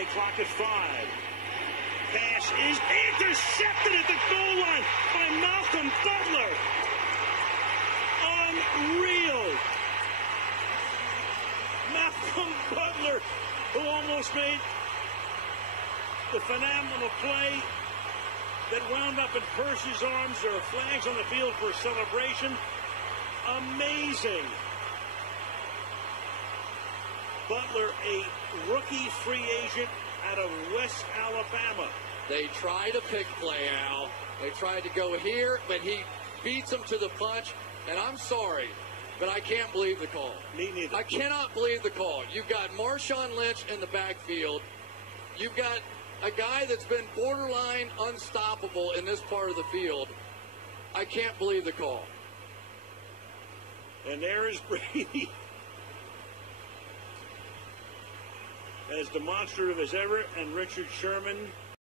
Play clock at 5. Pass is intercepted at the goal line by Malcolm Butler. Unreal. Malcolm Butler, who almost made the phenomenal play that wound up in Percy's arms. There are flags on the field for celebration. Amazing. Butler, a rookie free agent out of West Alabama. They try to pick play, Al. They tried to go here, but he beats them to the punch. And I'm sorry, but I can't believe the call. Me neither. I cannot believe the call. You've got Marshawn Lynch in the backfield. You've got a guy that's been borderline unstoppable in this part of the field. I can't believe the call. And there is Brady. As demonstrative as ever, and Richard Sherman